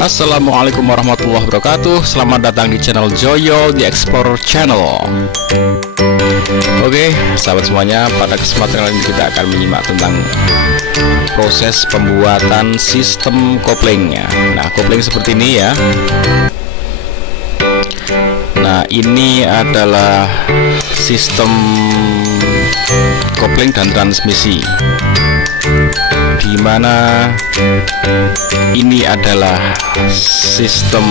Assalamualaikum warahmatullahi wabarakatuh. Selamat datang di channel Joyo The Explorer Channel. Oke, sahabat semuanya, pada kesempatan kali ini kita akan menyimak tentang proses pembuatan sistem koplingnya. Nah, kopling seperti ini ya. Nah, ini adalah sistem kopling dan transmisi, di mana ini adalah sistem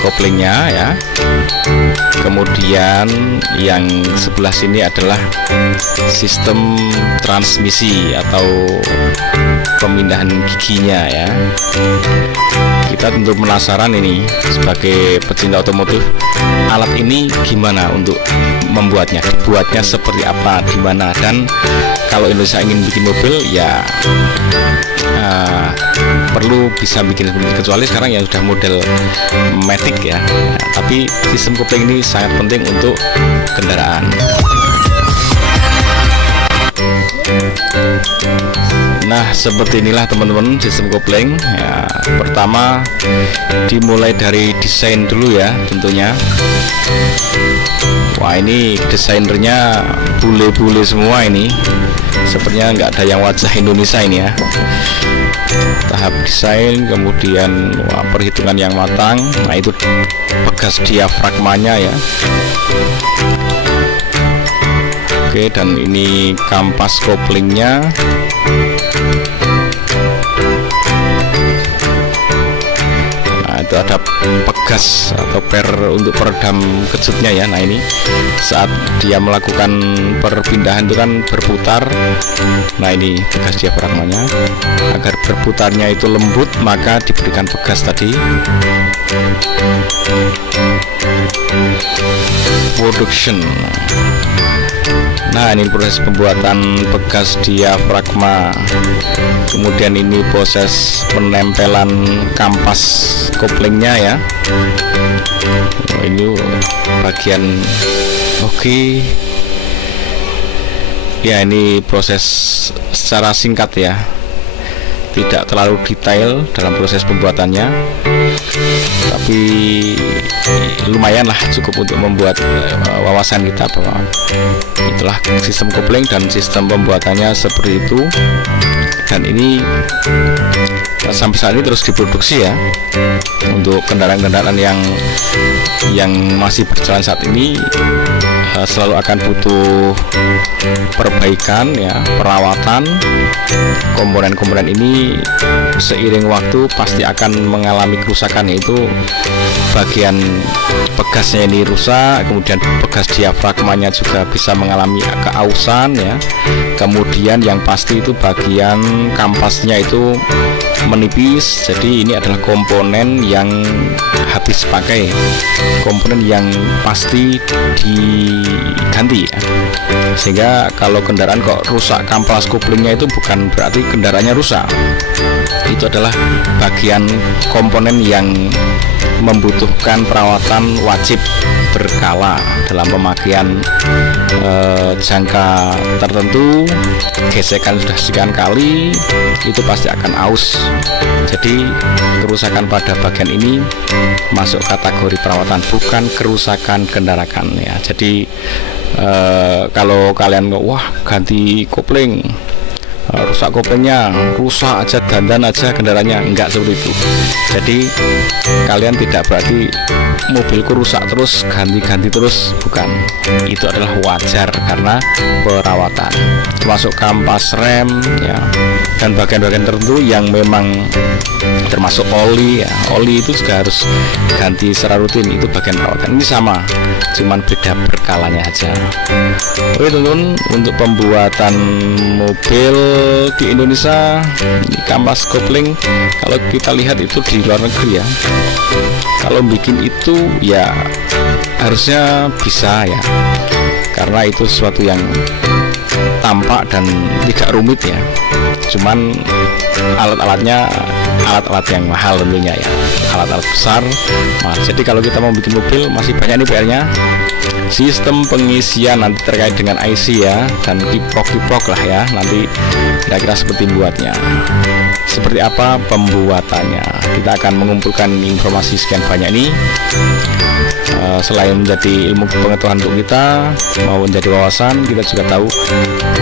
koplingnya ya. Kemudian yang sebelah sini adalah sistem transmisi atau pemindahan giginya ya. Kita tentu penasaran ini sebagai pecinta otomotif, alat ini gimana untuk membuatnya, dibuatnya seperti apa, di mana, dan kalau Indonesia ingin bikin mobil ya perlu bisa bikin seperti itu. Kecuali sekarang yang sudah model matic ya. Tapi sistem kopling ini sangat penting untuk kendaraan. Nah, seperti inilah teman-teman sistem kopling ya. Pertama dimulai dari desain dulu ya tentunya. Wah, ini desainernya bule-bule semua ini. Sepertinya nggak ada yang wajah Indonesia ini ya. Tahap desain, kemudian perhitungan yang matang. Nah, itu pegas diafragmanya ya. Oke, dan ini kampas koplingnya. Nah, itu ada pegas atau per untuk peredam kejutnya ya. Nah, ini saat dia melakukan perpindahan itu kan berputar. Nah, ini pegas diafragmanya. Agar berputarnya itu lembut, maka diberikan pegas tadi. Production. Nah, ini proses pembuatan pegas diafragma. Kemudian ini proses penempelan kampas koplingnya ya. Oh, ini bagian oke. Ya, ini proses secara singkat ya, tidak terlalu detail dalam proses pembuatannya, tapi lumayan lah, cukup untuk membuat wawasan kita bahwa itulah sistem kopling dan sistem pembuatannya seperti itu. Dan ini sampai saat ini terus diproduksi ya, untuk kendaraan-kendaraan yang masih berjalan saat ini. Selalu akan butuh perbaikan ya, perawatan. Komponen-komponen ini seiring waktu pasti akan mengalami kerusakan, yaitu bagian pegasnya ini rusak, kemudian pegas diafragmanya juga bisa mengalami keausan ya. Kemudian yang pasti itu bagian kampasnya itu menipis. Jadi ini adalah komponen yang habis pakai, komponen yang pasti diganti ya. Sehingga kalau kendaraan kok rusak kampas koplingnya, itu bukan berarti kendaraannya rusak. Itu adalah bagian komponen yang membutuhkan perawatan wajib berkala dalam pemakaian jangka tertentu. Gesekan sudah sekian kali, itu pasti akan aus. Jadi kerusakan pada bagian ini masuk kategori perawatan, bukan kerusakan kendaraan ya. Jadi kalau kalian wah ganti kopling, rusak koplingnya, rusak aja, dandan aja kendaraannya, enggak seperti itu. Jadi kalian tidak berarti mobilku rusak terus ganti-ganti terus, bukan. Itu adalah wajar karena perawatan, termasuk kampas rem ya, dan bagian-bagian tertentu yang memang termasuk oli ya. Oli itu juga harus ganti secara rutin, itu bagian perawatan. Ini sama, cuman beda berkalanya aja. Oke teman-teman, untuk pembuatan mobil di Indonesia, ini kampas kopling kalau kita lihat itu di luar negeri ya. Kalau bikin itu ya harusnya bisa ya, karena itu sesuatu yang tampak dan tidak rumit ya. Cuman alat-alatnya alat-alat yang mahal tentunya ya, alat-alat besar mahal. Jadi kalau kita mau bikin mobil masih banyak nih PR-nya. Sistem pengisian nanti terkait dengan IC ya, dan kiprok lah ya, nanti kira-kira seperti buatnya. seperti apa pembuatannya. Kita akan mengumpulkan informasi sekian banyak ini. Selain menjadi ilmu pengetahuan untuk kita, mau menjadi wawasan, kita juga tahu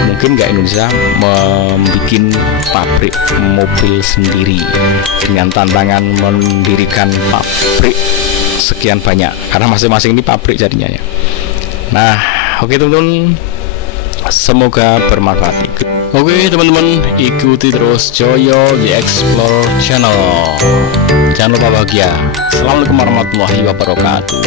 mungkin nggak Indonesia membuat pabrik mobil sendiri dengan tantangan mendirikan pabrik sekian banyak, karena masing-masing ini pabrik jadinya ya. Nah, oke teman-teman, semoga bermanfaat. Oke teman-teman, ikuti terus Joyo The Explorer Channel. Jangan lupa bahagia. Assalamualaikum warahmatullahi wabarakatuh.